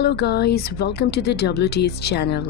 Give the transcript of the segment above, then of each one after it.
Hello guys, welcome to the WTS channel.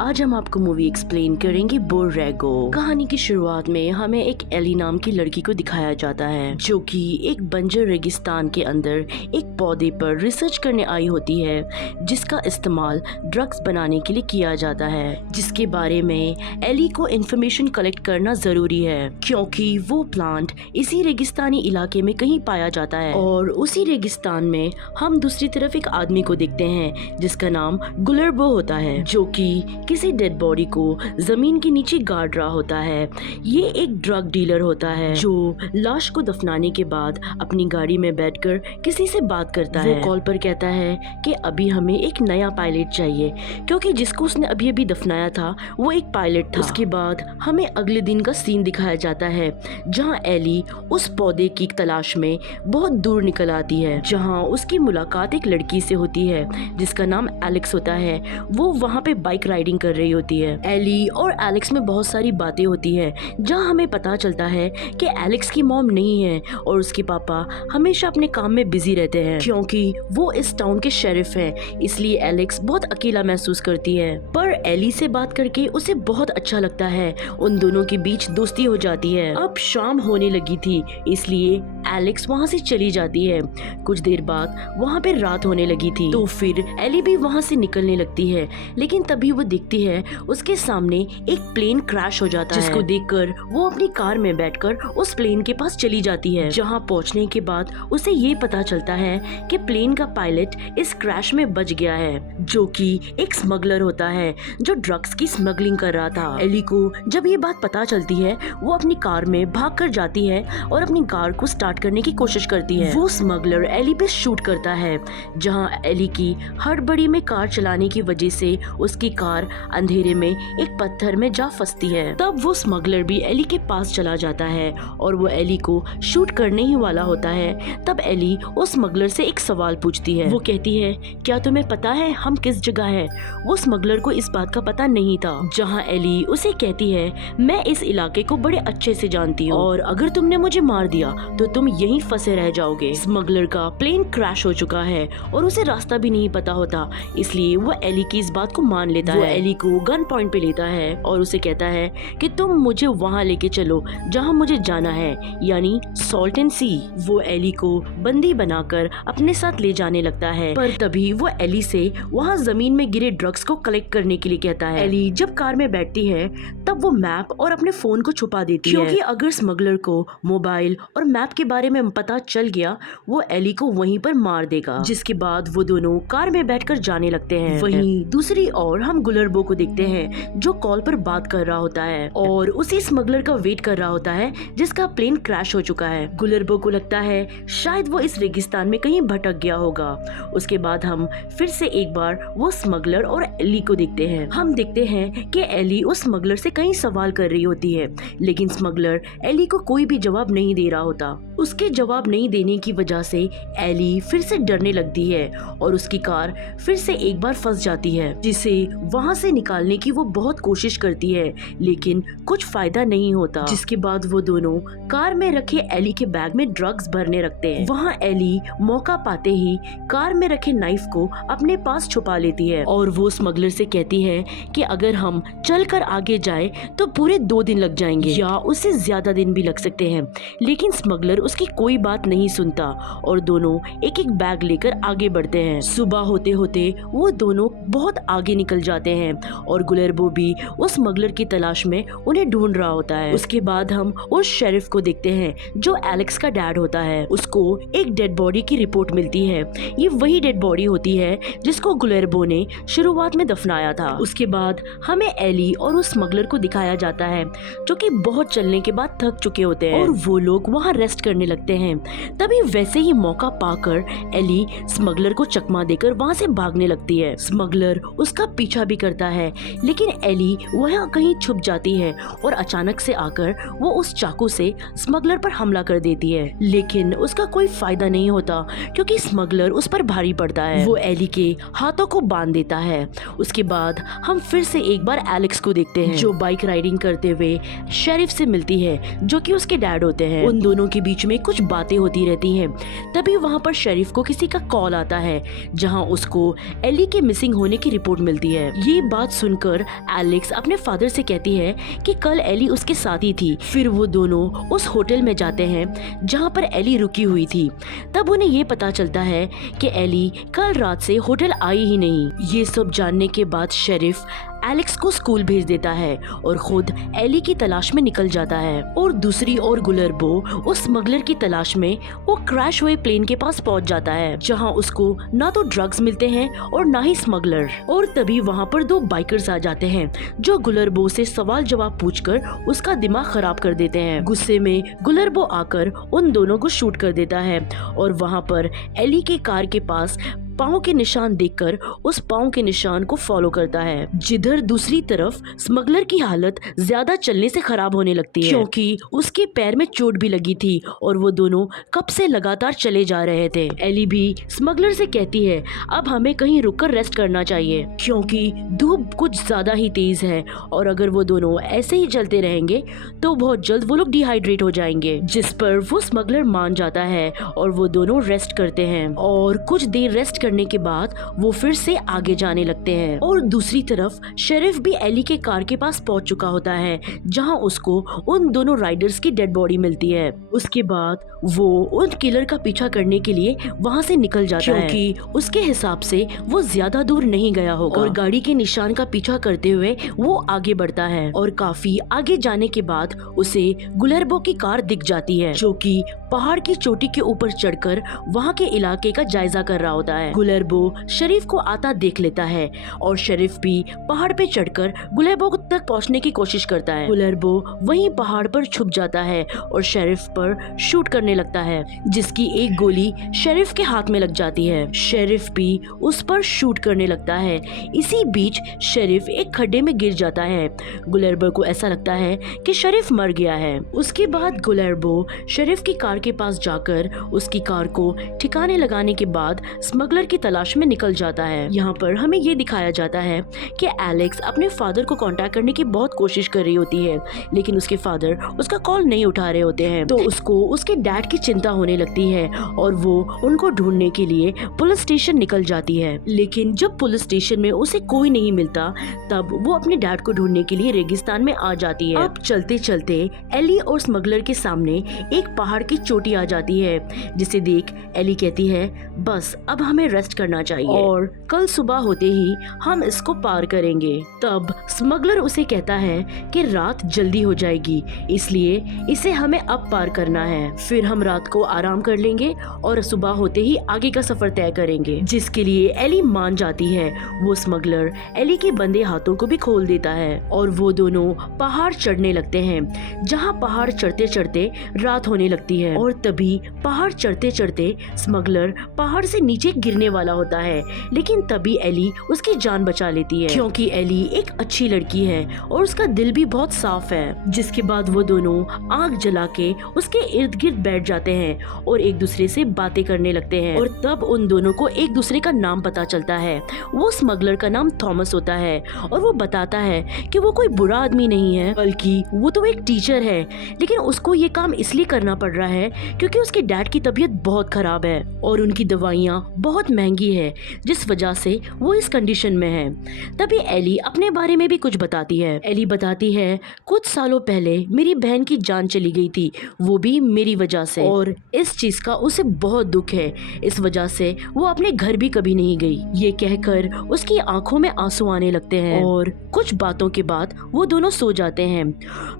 आज हम आपको मूवी एक्सप्लेन करेंगे बोरेगो। कहानी की शुरुआत में हमें एक एली नाम की लड़की को दिखाया जाता है जो कि एक बंजर रेगिस्तान के अंदर एक पौधे पर रिसर्च करने आई होती है जिसका इस्तेमाल ड्रग्स बनाने के लिए किया जाता है, जिसके बारे में एली को इन्फॉर्मेशन कलेक्ट करना जरूरी है क्योंकि वो प्लांट इसी रेगिस्तानी इलाके में कहीं पाया जाता है। और उसी रेगिस्तान में हम दूसरी तरफ एक आदमी को देखते हैं जिसका नाम गुलरबो होता है, जो कि किसी डेड बॉडी को जमीन के नीचे गाड़ रहा होता है। ये एक ड्रग डीलर होता है जो लाश को दफनाने के बाद अपनी गाड़ी में बैठकर किसी से बात करता है। वो कॉल पर कहता है कि अभी हमें एक नया पायलट चाहिए क्योंकि जिसको उसने अभी अभी दफनाया था वो एक पायलट था। उसके बाद हमें अगले दिन का सीन दिखाया जाता है जहाँ एली उस पौधे की तलाश में बहुत दूर निकल आती है, जहाँ उसकी मुलाकात एक लड़की से होती है जिसका नाम एलेक्स होता है। वो वहाँ पे बाइक राइडिंग कर रही होती है। एली और एलेक्स में बहुत सारी बातें होती है जहाँ हमें पता चलता है कि एलेक्स की मॉम नहीं है और उसके पापा हमेशा अपने काम में बिजी रहते हैं क्योंकि वो इस टाउन के शेरिफ हैं, इसलिए एलेक्स बहुत अकेला महसूस करती है। पर एली से बात करके उसे बहुत अच्छा लगता है, उन दोनों के बीच दोस्ती हो जाती है। अब शाम होने लगी थी इसलिए एलेक्स वहाँ से चली जाती है। कुछ देर बाद वहाँ पे रात होने लगी थी तो फिर एली भी वहाँ से निकलने लगती है, लेकिन तभी वो देखती है उसके सामने एक प्लेन क्रैश हो जाता है, जिसको देखकर वो अपनी कार में बैठकर उस प्लेन के पास चली जाती है। जहाँ पहुँचने के बाद उसे ये पता चलता है कि प्लेन का पायलट इस क्रैश में बच गया है, जो कि एक स्मगलर होता है जो ड्रग्स की स्मगलिंग कर रहा था। एली को जब ये बात पता चलती है वो अपनी कार में भाग कर जाती है और अपनी कार को स्टार्ट करने की कोशिश करती है। वो स्मगलर एली पे शूट करता है, जहाँ एली की हड़बड़ी में कार चलाने की वजह से उसकी कार अंधेरे में एक पत्थर में जा फंसती है। तब वो स्मगलर भी एली के पास चला जाता है और वो एली को शूट करने ही वाला होता है। तब एली उस स्मगलर से एक सवाल पूछती है। वो कहती है, क्या तुम्हें पता है हम किस जगह है? वो स्मगलर को इस बात का पता नहीं था, जहाँ एली उसे कहती है, मैं इस इलाके को बड़े अच्छे से जानती हूँ और अगर तुमने मुझे मार दिया तो तुम यहीं फंसे रह जाओगे। स्मगलर का प्लेन क्रैश हो चुका है और उसे रास्ता भी नहीं पता होता, इसलिए वो एली की इस बात को मान लेता है। वो एली को गन पॉइंट पे लेता है और उसे कहता है कि तुम मुझे वहाँ लेके चलो जहाँ मुझे जाना है, यानी सॉल्ट एंड सी। वो एली को बंदी बनाकर अपने साथ ले जाने लगता है, पर तभी वो एली से वहाँ जमीन में गिरे ड्रग्स को कलेक्ट करने के लिए कहता है। एली जब कार में बैठती है तब वो मैप और अपने फोन को छुपा देती है क्योंकि अगर स्मगलर को मोबाइल और मैप के बारे में पता चल गया वो एली को वहीं पर मार देगा। जिसके बाद वो दोनों कार में बैठकर जाने लगते हैं। वहीं दूसरी ओर हम गुलरबो को देखते हैं जो कॉल पर बात कर रहा होता है और उसी स्मगलर का वेट कर रहा होता है जिसका प्लेन क्रैश हो चुका है। गुलरबो को लगता है शायद वो इस रेगिस्तान में कहीं भटक गया होगा। उसके बाद हम फिर से एक बार वो स्मगलर और एली को देखते हैं। हम देखते हैं कि एली उस स्मगलर से कई सवाल कर रही होती है, लेकिन स्मगलर एली को कोई भी जवाब नहीं दे रहा होता। उसके जवाब नहीं देने की वजह से एली फिर से डरने लगती है और उसकी कार फिर से एक बार फंस जाती है, जिसे वहां से निकालने की वो बहुत कोशिश करती है, लेकिन कुछ फायदा नहीं होता। जिसके बाद वो दोनों कार में रखे एली के बैग में ड्रग्स भरने रखते हैं। वहाँ एली मौका पाते ही कार में रखे नाइफ को अपने पास छुपा लेती है और वो स्मगलर से कहती है कि अगर हम चलकर आगे जाए तो पूरे 2 दिन लग जाएंगे या उससे ज्यादा दिन भी लग सकते हैं, लेकिन स्मगलर उसकी कोई बात नहीं सुनता और दोनों एक एक बैग लेकर आगे बढ़ते हैं। सुबह होते होते वो दोनों बहुत आगे निकल जाते हैं और गुलरबो भी उस स्मगलर की तलाश में उन्हें ढूंढ रहा होता है। उसके बाद हम उस शेरिफ को देखते हैं जो एलेक्स का डैड होता है। उसको एक डेड बॉडी की रिपोर्ट मिलती है। ये वही डेड बॉडी होती है जिसको गुलरबो ने शुरुआत में दफनाया था। उसके बाद हमें एली और उस स्मगलर को दिखाया जाता है जो कि बहुत चलने के बाद थक चुके होते हैं और वो लोग वहाँ रेस्ट करने लगते हैं। तभी वैसे ही मौका पाकर एली स्मगलर को चकमा देकर वहाँ से भागने लगती है। स्मगलर उसका पीछा भी करता है, लेकिन एली वहाँ कहीं छुप जाती है और अचानक से आकर वो उस चाकू से स्मगलर पर हमला कर देती है, लेकिन उसका कोई फायदा नहीं होता क्योंकि स्मगलर उस पर भारी पड़ता है। वो एली के हाथों को बांध देता है। उसके बाद हम फिर से एक बार एलेक्स को देखते हैं जो बाइक राइडिंग करते हुए शेरिफ से मिलती है जो कि उसके डैड होते हैं। उन दोनों के बीच में कुछ बातें होती रहती हैं। तभी वहाँ पर शेरिफ को किसी का कॉल आता है जहाँ जहां उसको एली के मिसिंग होने की रिपोर्ट मिलती है। ये बात सुनकर एलेक्स अपने फादर से कहती है कि कल एली उसके साथ ही थी। फिर वो दोनों उस होटल में जाते हैं जहां पर एली रुकी हुई थी। तब उन्हें ये पता चलता है कि एली कल रात से होटल आई ही नहीं। ये सब जानने के बाद शेरिफ एलेक्स को स्कूल भेज देता है और खुद एली की तलाश में निकल जाता है। और दूसरी ओर गुलर्बो उस स्मगलर की तलाश में वो क्रैश हुए प्लेन के पास पहुंच जाता है, जहां उसको ना तो ड्रग्स मिलते हैं और ना ही स्मगलर। और तभी वहां पर दो बाइकर्स आ जाते हैं जो गुलर्बो से सवाल जवाब पूछकर उसका दिमाग खराब कर देते हैं। गुस्से में गुलर्बो आकर उन दोनों को शूट कर देता है और वहां पर एली के कार के पास पाँव के निशान देखकर उस पाँव के निशान को फॉलो करता है। जिधर दूसरी तरफ स्मगलर की हालत ज्यादा चलने से खराब होने लगती है क्योंकि उसके पैर में चोट भी लगी थी और वो दोनों कब से लगातार चले जा रहे थे। एली भी स्मगलर से कहती है अब हमें कहीं रुककर रेस्ट करना चाहिए क्योंकि धूप कुछ ज्यादा ही तेज है और अगर वो दोनों ऐसे ही चलते रहेंगे तो बहुत जल्द वो लोग डिहाइड्रेट हो जाएंगे। जिस पर वो स्मगलर मान जाता है और वो दोनों रेस्ट करते हैं और कुछ देर रेस्ट करने के बाद वो फिर से आगे जाने लगते हैं। और दूसरी तरफ शेरिफ भी एली के कार के पास पहुंच चुका होता है जहां उसको उन दोनों राइडर्स की डेड बॉडी मिलती है। उसके बाद वो उन किलर का पीछा करने के लिए वहां से निकल जाता है क्योंकि उसके हिसाब से वो ज्यादा दूर नहीं गया होगा और गाड़ी के निशान का पीछा करते हुए वो आगे बढ़ता है। और काफी आगे जाने के बाद उसे गुलर्बो की कार दिख जाती है जो कि पहाड़ की चोटी के ऊपर चढ़कर वहाँ के इलाके का जायजा कर रहा होता है। गुलर्बो शरीफ को आता देख लेता है और शरीफ भी पहाड़ पे चढ़कर गुलर्बो तक पहुँचने की कोशिश करता है। गुलर्बो वहीं पहाड़ पर छुप जाता है और शरीफ पर शूट करने लगता है जिसकी एक गोली शरीफ के हाथ में लग जाती है। शरीफ भी उस पर शूट करने लगता है। इसी बीच शरीफ एक खड्डे में गिर जाता है। गुलर्बो को ऐसा लगता है कि शरीफ मर गया है। उसके बाद गुलर्बो शरीफ की कार के पास जाकर उसकी कार को ठिकाने लगाने के बाद स्मगलर की तलाश में निकल जाता है। यहाँ पर हमें ये दिखाया जाता है कि एलेक्स अपने फादर को कांटेक्ट करने की बहुत कोशिश कर रही होती है लेकिन उसके फादर उसका कॉल नहीं उठा रहे होते हैं। तो उसको उसके डैड की चिंता होने लगती है और वो उनको ढूंढने के लिए पुलिस स्टेशन निकल जाती है। लेकिन जब पुलिस स्टेशन में उसे कोई नहीं मिलता तब वो अपने डैड को ढूंढने के लिए रेगिस्तान में आ जाती है। अब चलते चलते एली और स्मगलर के सामने एक पहाड़ की चोटी आ जाती है जिसे देख एली कहती है बस अब हमें रेस्ट करना चाहिए और कल सुबह होते ही हम इसको पार करेंगे। तब स्मगलर उसे कहता है कि रात जल्दी हो जाएगी इसलिए इसे हमें अब पार करना है, फिर हम रात को आराम कर लेंगे और सुबह होते ही आगे का सफर तय करेंगे। जिसके लिए एली मान जाती है। वो स्मगलर एली के बंधे हाथों को भी खोल देता है और वो दोनों पहाड़ चढ़ने लगते हैं। जहाँ पहाड़ चढ़ते चढ़ते रात होने लगती है और तभी पहाड़ चढ़ते चढ़ते स्मगलर पहाड़ से नीचे गिरने वाला होता है लेकिन तभी एली उसकी जान बचा लेती है क्योंकि एली एक अच्छी लड़की है और उसका दिल भी बहुत साफ है। जिसके बाद वो दोनों आग जला के उसके इर्द गिर्द बैठ जाते हैं और एक दूसरे से बातें करने लगते हैं। और तब उन दोनों को एक दूसरे का नाम पता चलता है। वो स्मगलर का नाम थॉमस होता है और वो बताता है कि वो कोई बुरा आदमी नहीं है बल्कि वो तो एक टीचर है लेकिन उसको ये काम इसलिए करना पड़ रहा है क्योंकि उसके डैड की तबीयत बहुत खराब है और उनकी दवाइयाँ बहुत महंगी है जिस वजह से वो इस कंडीशन में है। तभी एली अपने बारे में भी कुछ बताती है। एली बताती है कुछ सालों पहले मेरी बहन की जान चली गई थी, वो भी मेरी वजह से, और इस चीज का उसे बहुत दुख है। इस वजह से वो अपने घर भी कभी नहीं गई। ये कहकर उसकी आंखों में आंसू आने लगते हैं और कुछ बातों के बाद वो दोनों सो जाते हैं।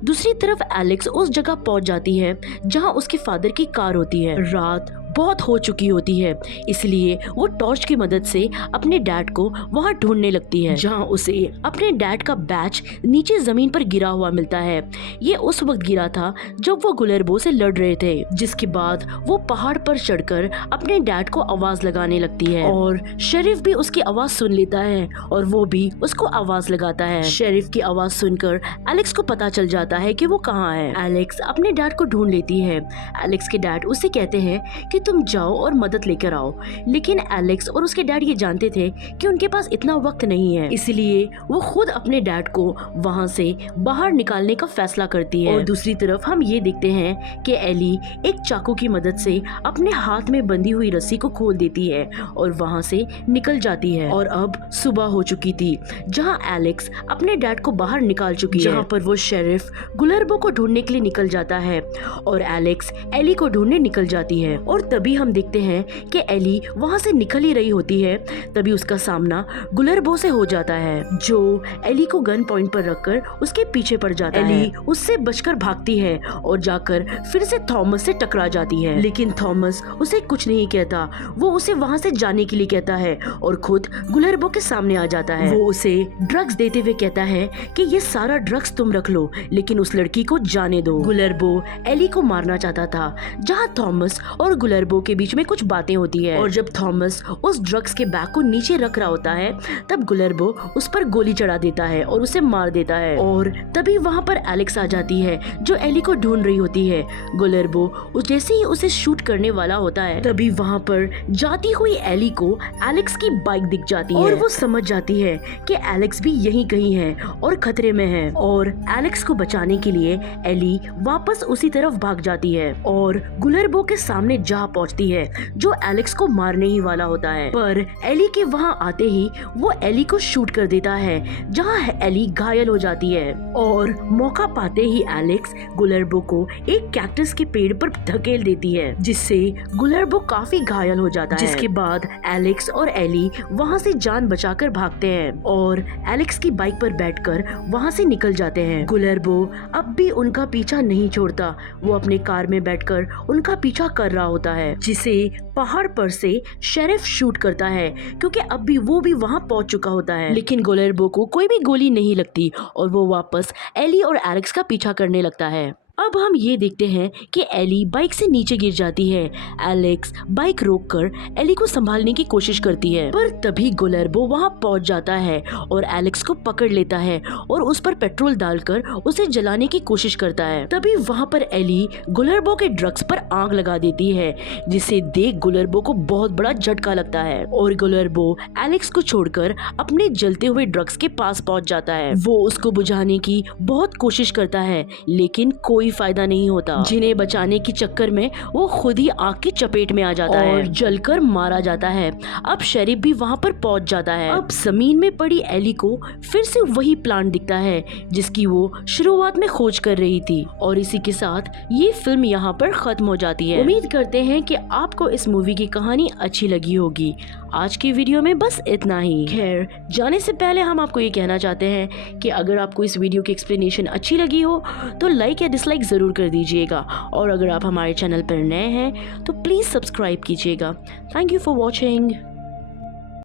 दूसरी तरफ एलेक्स उस जगह पहुंच जाती है जहां उसके फादर की कार होती है। रात बहुत हो चुकी होती है इसलिए वो टॉर्च की मदद से अपने डैड को वहां ढूंढने लगती है जहां उसे अपने डैड का बैच नीचे जमीन पर गिरा हुआ मिलता है। ये उस वक्त गिरा था जब वो गुलर्बो से लड़ रहे थे। जिसके बाद वो पहाड़ पर चढ़कर अपने डैड को आवाज लगाने लगती है और शरीफ भी उसकी आवाज सुन लेता है और वो भी उसको आवाज लगाता है। शरीफ की आवाज सुनकर एलेक्स को पता चल जाता है कि वो कहाँ है। एलेक्स अपने डैड को ढूंढ लेती है। एलेक्स के डैड उसे कहते हैं कि तुम जाओ और मदद लेकर आओ। लेकिन एलेक्स और उसके डैड ये जानते थे कि उनके पास इतना वक्त नहीं है, इसलिए वो खुद अपने डैड को वहाँ से बाहर निकालने का फैसला करती है। और दूसरी तरफ हम ये देखते हैं कि एली एक चाकू की मदद से अपने हाथ में बंधी हुई रस्सी को खोल देती है और वहाँ से निकल जाती है। और अब सुबह हो चुकी थी जहाँ एलेक्स अपने डैड को बाहर निकाल चुकी है, जहाँ पर वो शेरिफ गुलर्बो को ढूंढने के लिए निकल जाता है और एलेक्स एली को ढूंढने निकल जाती है। और तभी हम देखते हैं कि एली वहाँ से निकल ही रही होती है, तभी उसका सामना गुलर्बो से हो जाता है, जो एली को गन पॉइंट पर रखकर उसके पीछे पड़ जाता है। एली उससे बचकर भागती है और जाकर फिर से थॉमस से टकरा जाती है, लेकिन थॉमस उसे कुछ नहीं कहता। वो उसे वहाँ से जाने के लिए कहता है और खुद गुलर्बो के सामने आ जाता है। वो उसे ड्रग्स देते हुए कहता है कि ये सारा ड्रग्स तुम रख लो, लेकिन उस लड़की को जाने दो। गुलर्बो एली को मारना चाहता था, जहाँ थॉमस और गुलर्बो के बीच में कुछ बातें होती है। और जब थॉमस उस ड्रग्स के बैग को नीचे रख रहा होता है, तब गुलर्बो उस पर गोली चढ़ा देता है और उसे मार देता है। और तभी वहाँ पर एलेक्स आ जाती है, जो एली को ढूंढ रही होती है। गुलर्बो जैसे ही उसे शूट करने वाला होता है, तभी वहाँ पर जाती हुई एली को एलेक्स की बाइक दिख जाती है और वो समझ जाती है कि एलेक्स भी यहीं कहीं है और खतरे में है। और एलेक्स को बचाने के लिए एली वापस उसी तरफ भाग जाती है और गुलर्बो के सामने जा पहुंचती है, जो एलेक्स को मारने ही वाला होता है। पर एली के वहां आते ही वो एली को शूट कर देता है, जहां एली घायल हो जाती है। और मौका पाते ही एलेक्स गुलर्बो को एक कैक्टस के पेड़ पर धकेल देती है, जिससे गुलर्बो काफी घायल हो जाता है। जिसके बाद एलेक्स और एली वहां से जान बचाकर भागते हैं और एलेक्स की बाइक पर बैठकर वहां से निकल जाते हैं। गुलर्बो अब भी उनका पीछा नहीं छोड़ता, वो अपने कार में बैठकर उनका पीछा कर रहा होता है, जिसे पहाड़ पर से शेरिफ शूट करता है, क्योंकि अब भी वो भी वहां पहुंच चुका होता है। लेकिन गुलर्बो को कोई भी गोली नहीं लगती और वो वापस एली और एलेक्स का पीछा करने लगता है। अब हम ये देखते हैं कि एली बाइक से नीचे गिर जाती है। एलेक्स बाइक रोककर एली को संभालने की कोशिश करती है, पर तभी गुलर्बो वहां पहुंच जाता है और एलेक्स को पकड़ लेता है और उस पर पेट्रोल डालकर उसे जलाने की कोशिश करता है। तभी वहां पर एली गुलर्बो के ड्रग्स पर आग लगा देती है, जिसे देख गुलर्बो को बहुत बड़ा झटका लगता है और गुलर्बो एलेक्स को छोड़कर अपने जलते हुए ड्रग्स के पास पहुंच जाता है। वो उसको बुझाने की बहुत कोशिश करता है, लेकिन कोई फायदा नहीं होता। जिन्हें बचाने के चक्कर में वो खुद ही आग की चपेट में आ जाता है और जलकर मारा जाता है। अब शेरिफ भी वहाँ पर पहुँच जाता है। अब जमीन में पड़ी एली को फिर से वही प्लांट दिखता है जिसकी वो शुरुआत में खोज कर रही थी। और इसी के साथ ये फिल्म यहाँ पर खत्म हो जाती है। उम्मीद करते हैं कि आपको इस मूवी की कहानी अच्छी लगी होगी। आज की वीडियो में बस इतना ही। खैर, जाने से पहले हम आपको ये कहना चाहते हैं कि अगर आपको इस वीडियो की एक्सप्लेनेशन अच्छी लगी हो तो लाइक या डिसलाइक ज़रूर कर दीजिएगा, और अगर आप हमारे चैनल पर नए हैं तो प्लीज़ सब्सक्राइब कीजिएगा। Thank you for watching.